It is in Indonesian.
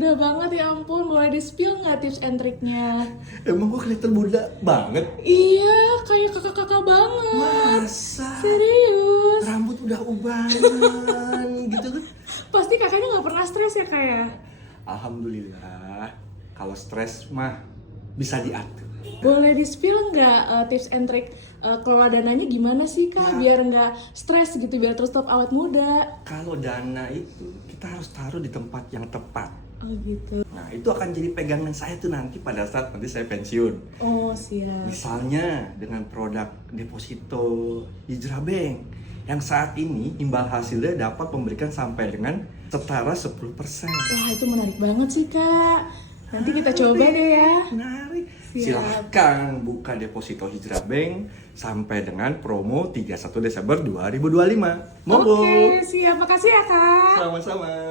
Mudah banget ya ampun, boleh di-spill nggak tips and triknya? Emang gue kelihatan muda banget? Iya, kayak kakak-kakak banget. Masa? Serius. Rambut udah ubanan gitu kan? Pasti kakaknya nggak pernah stres ya kak ya? Alhamdulillah, kalau stres mah bisa diatur. Boleh di-spill nggak tips and trik kelola dananya gimana sih kak? Biar nggak stres gitu, biar terus tetap awet muda. Kalau dana itu kita harus taruh di tempat yang tepat. Oh gitu. Nah, itu akan jadi pegangan saya tuh nanti pada saat nanti saya pensiun. Oh siap. Misalnya dengan produk deposito Hijrah Bank yang saat ini imbal hasilnya dapat memberikan sampai dengan setara 10%. Wah itu menarik banget sih kak. Nanti kita coba deh ya. Menarik. Siap. Silahkan buka deposito Hijrah Bank sampai dengan promo 31 Desember 2025. Mobo. Oke siap, makasih ya kak. Sama-sama.